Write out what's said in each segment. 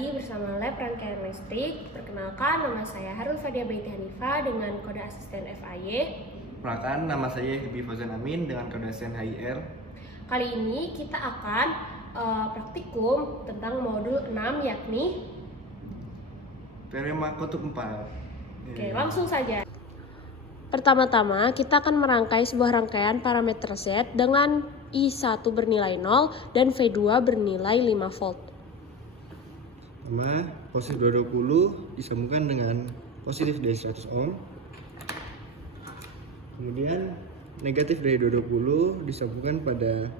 lagi bersama Lab Rangkaian Listrik. Perkenalkan, nama saya Harun Fadia Baiti Hanifa dengan kode asisten FAY. Perkenalkan, nama saya Hibi Fauzan Amin dengan kode asisten HIR. Kali ini kita akan praktikum tentang modul 6 yakni Teorema kutub 4. Oke, langsung saja. Pertama-tama, kita akan merangkai sebuah rangkaian parameter Z dengan I1 bernilai 0 dan V2 bernilai 5 volt. Pertama, positif 220 disambungkan dengan positif dari 100 ohm. Kemudian negatif dari 220 disambungkan pada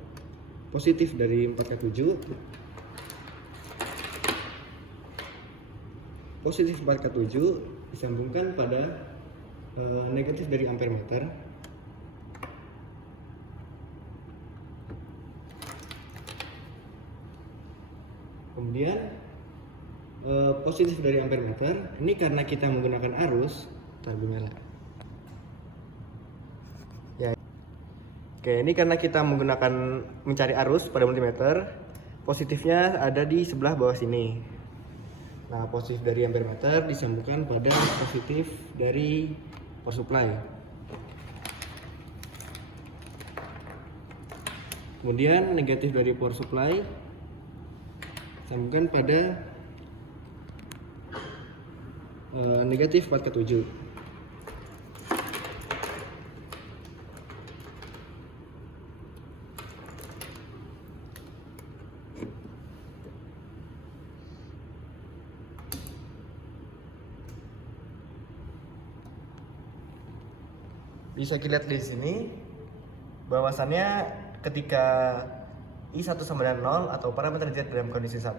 positif dari 4K7. Positif 4K7 disambungkan pada negatif dari ampere meter. Kemudian positif dari ampere meter ini karena kita menggunakan arus ya. Oke, ini karena kita menggunakan mencari arus pada multimeter, positifnya ada di sebelah bawah sini. Nah, positif dari ampere meter disambungkan pada positif dari power supply. Kemudian negatif dari power supply disambungkan pada negatif 4K7. Bisa dilihat di sini bahwasannya ketika I1 sama dengan 0 atau parameter Z dalam kondisi 1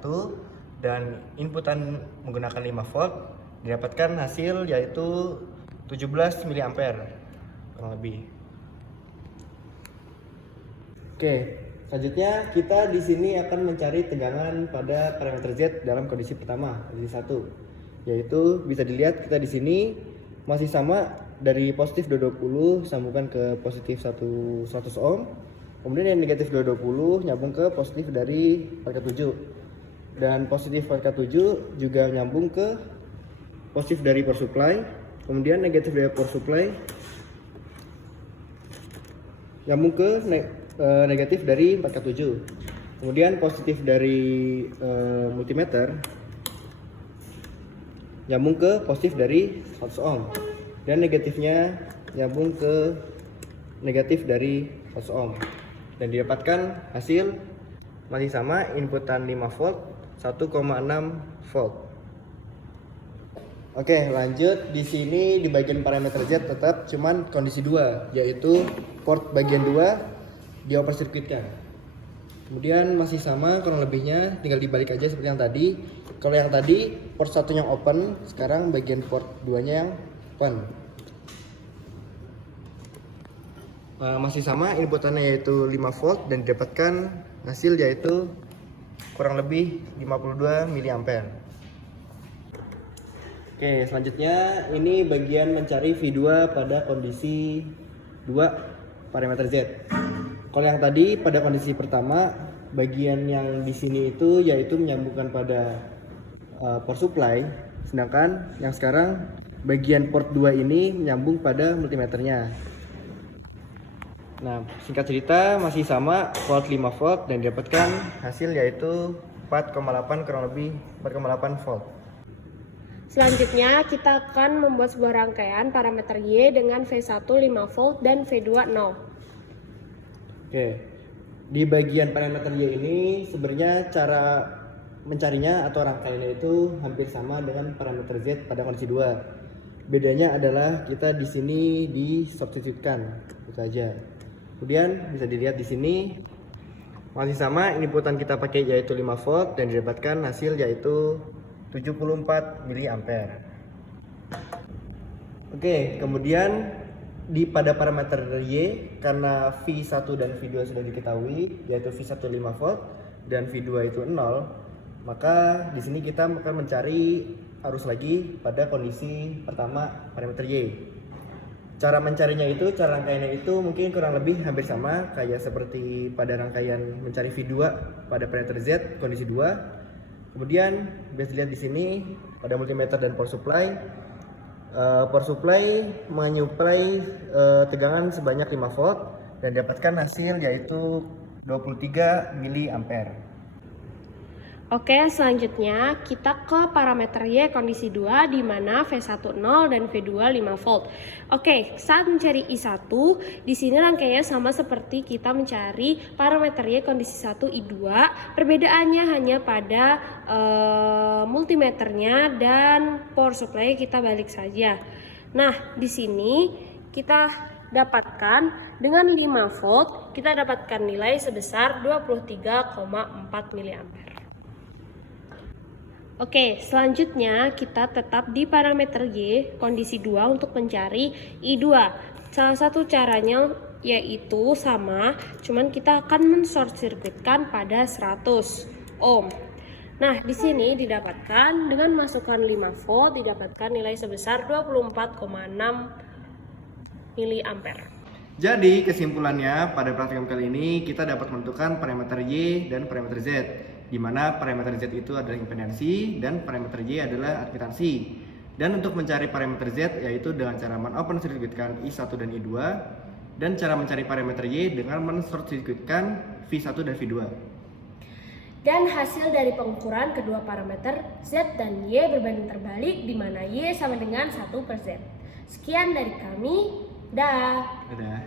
dan inputan menggunakan 5 volt didapatkan hasil yaitu 17 mA kurang lebih. Oke, selanjutnya kita di sini akan mencari tegangan pada parameter Z dalam kondisi pertama, kondisi 1. Yaitu bisa dilihat kita di sini masih sama dari positif 220 sambungkan ke positif 100 ohm. Kemudian yang negatif 220 nyambung ke positif dari 4K7. Dan positif 4K7 juga nyambung ke positif dari power supply. Kemudian negatif dari power supply nyambung ke negatif dari 4K7. Kemudian positif dari multimeter nyambung ke positif dari 100 ohm. Dan negatifnya nyambung ke negatif dari 100 ohm. Dan didapatkan hasil masih sama, inputan 5 volt, 1,6 volt. Oke, lanjut. Di sini di bagian parameter Z tetap cuman kondisi 2, yaitu port bagian 2 di open circuitkan. Kemudian masih sama kurang lebihnya, tinggal dibalik aja seperti yang tadi. Kalau yang tadi port 1-nya open, sekarang bagian port 2-nya yang open. Masih sama, inputannya yaitu 5 volt dan didapatkan hasil yaitu kurang lebih 52 mA. Oke, selanjutnya ini bagian mencari V2 pada kondisi 2 parameter Z. Kalau yang tadi pada kondisi pertama, bagian yang di sini itu yaitu menyambungkan pada power supply, sedangkan yang sekarang bagian port 2 ini menyambung pada multimeternya. Nah, singkat cerita masih sama, volt 5 volt dan didapatkan hasil yaitu 4,8 kurang lebih 4,8 volt. Selanjutnya, kita akan membuat sebuah rangkaian parameter Y dengan V1 5 volt dan V2 0. Oke, di bagian parameter Y ini sebenarnya cara mencarinya atau rangkaiannya itu hampir sama dengan parameter Z pada kondisi 2. Bedanya adalah kita di sini disubstitutkan, itu aja. Kemudian bisa dilihat di sini masih sama, inputan kita pakai yaitu 5 volt dan didapatkan hasil yaitu 74 mA. Oke, kemudian pada parameter Y karena V1 dan V2 sudah diketahui yaitu V1 5 volt dan V2 itu 0, maka di sini kita akan mencari arus lagi pada kondisi pertama parameter Y. Cara mencarinya itu, cara rangkaiannya itu mungkin kurang lebih hampir sama kayak seperti pada rangkaian mencari V2 pada parameter Z kondisi 2. Kemudian bisa dilihat di sini pada multimeter dan power supply. Power supply menyuplai tegangan sebanyak 5 volt dan dapatkan hasil yaitu 23 mA. Oke, selanjutnya kita ke parameter Y kondisi 2 di mana V1 0 dan V2 5 volt. Oke, saat mencari I1, di sini rangkaiannya sama seperti kita mencari parameter Y kondisi 1 I2. Perbedaannya hanya pada multimeternya dan power supply kita balik saja. Nah, di sini kita dapatkan dengan 5 volt, kita dapatkan nilai sebesar 23,4 mA. Oke, selanjutnya kita tetap di parameter Y kondisi 2 untuk mencari I2. Salah satu caranya yaitu sama, cuman kita akan men-short circuitkan pada 100 ohm. Nah, di sini didapatkan dengan masukkan 5 volt didapatkan nilai sebesar 24,6 mA. Jadi kesimpulannya pada praktikum kali ini kita dapat menentukan parameter Y dan parameter Z, di mana parameter Z itu adalah impedansi dan parameter Y adalah admitansi. Dan untuk mencari parameter Z yaitu dengan cara men-open circuitkan I1 dan I2, dan cara mencari parameter Y dengan men-short circuitkan V1 dan V2. Dan hasil dari pengukuran kedua parameter Z dan Y berbanding terbalik di mana Y sama dengan 1/Z. Sekian dari kami. Dah. Dadah.